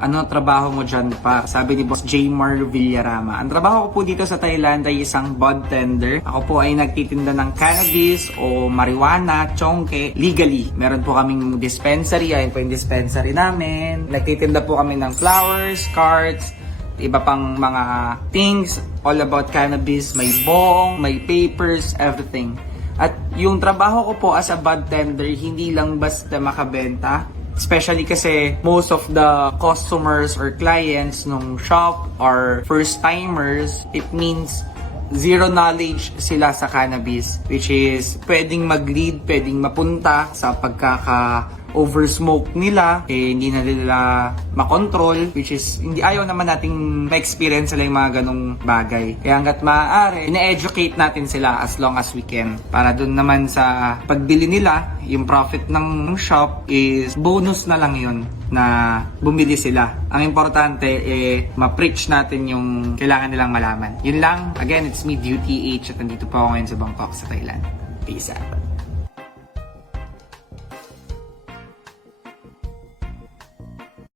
Ano trabaho mo dyan pa? Sabi ni Boss Jmar Villarama. Ang trabaho ko po dito sa Thailand ay isang bud tender. Ako po ay nagtitinda ng cannabis o marijuana, chongke, legally. Meron po kaming dispensary. Ayun po yung dispensary namin. Nagtitinda po kami ng flowers, cards, iba pang mga things all about cannabis. May bong, may papers, everything. At yung trabaho ko po as a bud tender, hindi lang basta makabenta. Especially kasi most of the customers or clients nung shop are first-timers. It means zero knowledge sila sa cannabis, which is pwedeng mag-lead, pwedeng mapunta sa pagkaka-oversmoke nila, hindi na nila makontrol, which is hindi ayaw naman nating ma-experience sila yung mga ganong bagay. Kaya hanggat maaari, ina-educate natin sila as long as we can. Para dun naman sa pagbili nila, yung profit ng shop is bonus na lang yun na bumili sila. Ang importante ma-preach natin yung kailangan nilang malaman. Yun lang. Again, it's me, Duty H, at nandito po ako ngayon sa Bangkok sa Thailand. Peace out.